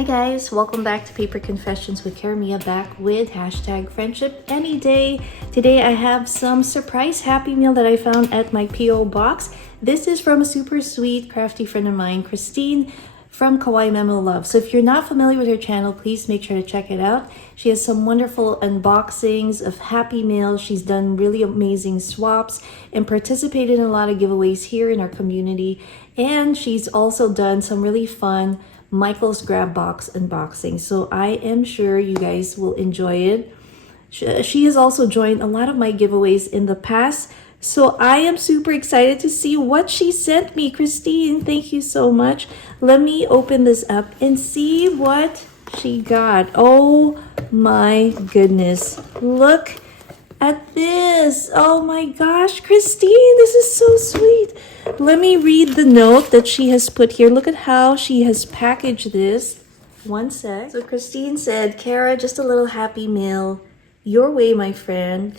Hi guys, welcome back to Paper Confessions with Karamia, back with hashtag friendship any day. Today I have some surprise Happy Meal that I found at my PO box. This is from a super sweet crafty friend of mine, Christine from Kawaii Memo Love. So if you're not familiar with her channel, please make sure to check it out. She has some wonderful unboxings of Happy Meals. She's done really amazing swaps and participated in a lot of giveaways here in our community. And she's also done some really fun Michael's Grab Box unboxing. So I am sure you guys will enjoy it. She has also joined a lot of my giveaways in the past. So I am super excited to see what she sent me. Christine, thank you so much. Let me open this up and see what she got. Oh my goodness. Look at this. Oh my gosh, Christine, this is so sweet. Let me read the note that she has put here. Look at how she has packaged this. One sec. So Christine said, Kara, just a little happy meal. Your way, my friend.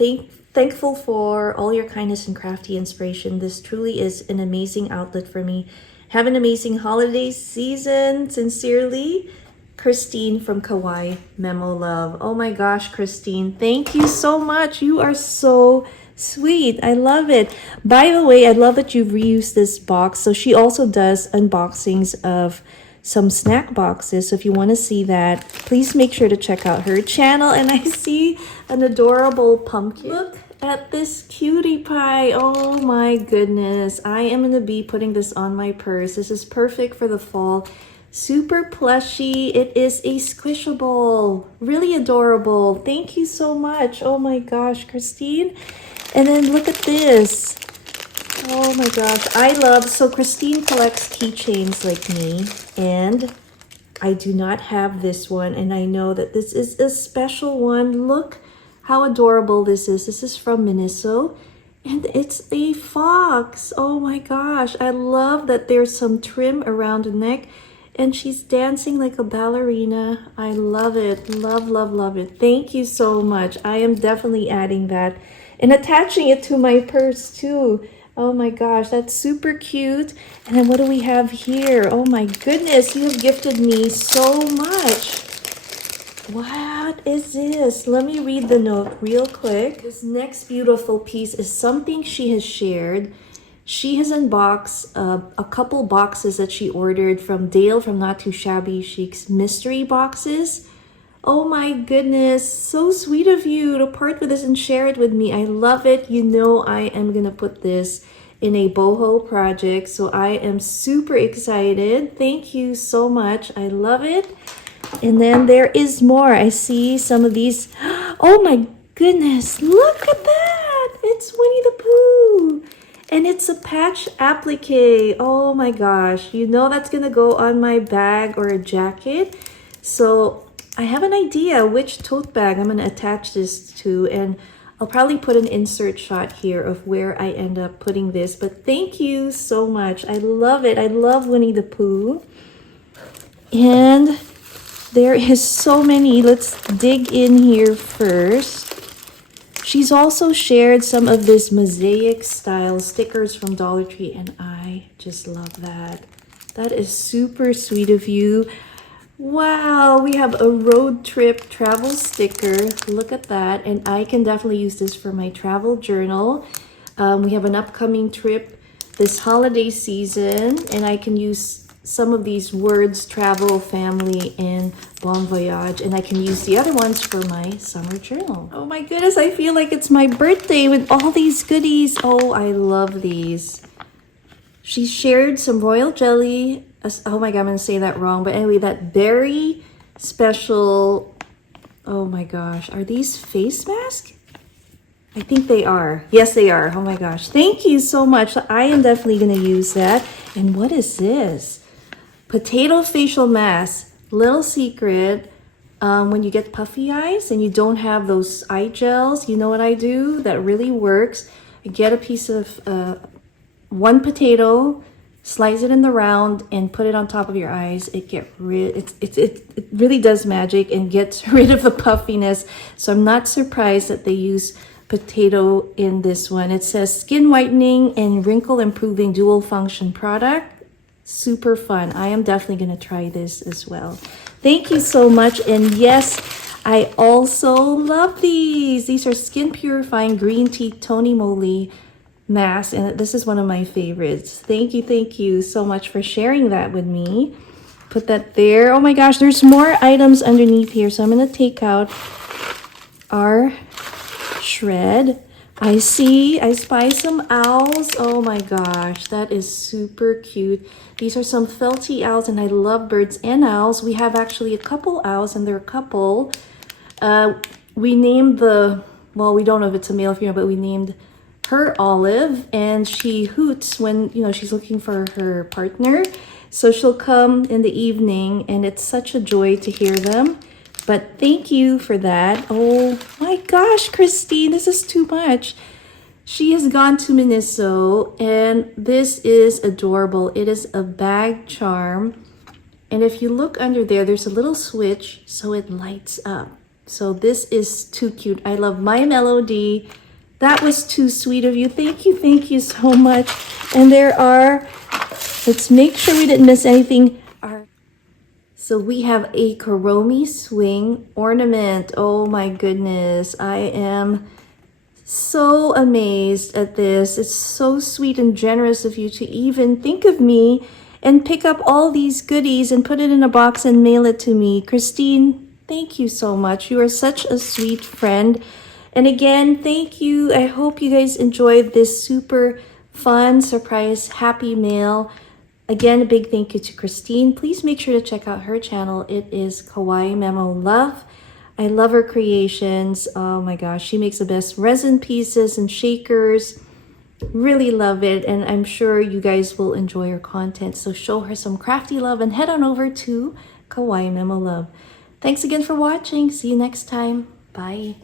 Thankful for all your kindness and crafty inspiration. This truly is an amazing outlet for me. Have an amazing holiday season. Sincerely, Christine from Kawaii Memo Love. Oh my gosh, Christine, thank you so much. You are so sweet. I love it. By the way, I love that you've reused this box. So she also does unboxings of some snack boxes. So if you want to see that, please make sure to check out her channel. And I see an adorable pumpkin. Look at this cutie pie. Oh my goodness. I am going to be putting this on my purse. This is perfect for the fall. Super plushy. It is a squishable. Really adorable. Thank you so much. Oh my gosh, Christine. And then look at this. Oh my gosh. So Christine collects keychains like me, and I do not have this one, and I know that this is a special one. Look how adorable this is. This is from Miniso, and it's a fox. Oh my gosh. I love that there's some trim around the neck, and she's dancing like a ballerina. I love it. Love, love, love it. Thank you so much. I am definitely adding that and attaching it to my purse too. Oh my gosh, that's super cute. And then what do we have here? Oh my goodness, you have gifted me so much. What is this? Let me read the note real quick. This next beautiful piece is something she has shared. She has unboxed a couple boxes that she ordered from Dale from Not Too Shabby Chic's mystery boxes. Oh my goodness, so sweet of you to part with this and share it with me. I love it. You know I am going to put this in a boho project, so I am super excited. Thank you so much. I love it. And then there is more. I see some of these. Oh my goodness, look at that. It's Winnie the Pooh. And it's a patch applique. Oh my gosh. You know that's going to go on my bag or a jacket. So I have an idea which tote bag I'm going to attach this to. And I'll probably put an insert shot here of where I end up putting this. But thank you so much. I love it. I love Winnie the Pooh. And there is so many. Let's dig in here first. She's also shared some of this mosaic style stickers from Dollar Tree, and I just love that. That is super sweet of you. Wow, we have a road trip travel sticker. Look at that. And I can definitely use this for my travel journal. We have an upcoming trip this holiday season, and I can use some of these words, travel, family, and bon voyage, and I can use the other ones for my summer journal. Oh my goodness, I feel like it's my birthday with all these goodies. Oh, I love these. She shared some royal jelly. Oh my god, I'm gonna say that wrong, but anyway, that very special. Oh my gosh, are these face masks? I think they are. Yes, they are. Oh my gosh, thank you so much. I am definitely gonna use that. And what is this? Potato facial mask. Little secret, when you get puffy eyes and you don't have those eye gels, you know what I do that really works? I get a piece of one potato, slice it in the round, and put it on top of your eyes. It really does magic and gets rid of the puffiness. So I'm not surprised that they use potato in this one. It says skin whitening and wrinkle improving dual function product. Super fun. I am definitely going to try this as well. Thank you so much. And yes, I also love these. These are skin purifying green tea Tony Moly mask, and this is one of my favorites. Thank you so much for sharing that with me. Put that there. Oh my gosh, there's more items underneath here, so I'm gonna take out our shred. I spy some owls. Oh my gosh, that is super cute. These are some felty owls, and I love birds and owls. We have actually a couple owls, and they're a couple. We named well, we don't know if it's a male or female, but we named her Olive, and she hoots when, she's looking for her partner. So she'll come in the evening, and it's such a joy to hear them. But thank you for that. Oh my gosh, Christine, this is too much. She has gone to Miniso, and this is adorable. It is a bag charm. And if you look under there, there's a little switch, so it lights up. So this is too cute. I love My Melody. That was too sweet of you. Thank you so much. And there are, let's make sure we didn't miss anything. So we have a Kuromi swing ornament. Oh my goodness. I am so amazed at this. It's so sweet and generous of you to even think of me and pick up all these goodies and put it in a box and mail it to me. Christine, thank you so much. You are such a sweet friend. And again, thank you. I hope you guys enjoyed this super fun, surprise, happy mail. Again, a big thank you to Christine. Please make sure to check out her channel. It is Kawaii Memo Love. I love her creations. Oh my gosh, she makes the best resin pieces and shakers. Really love it, and I'm sure you guys will enjoy her content. So show her some crafty love and head on over to Kawaii Memo Love. Thanks again for watching. See you next time. Bye.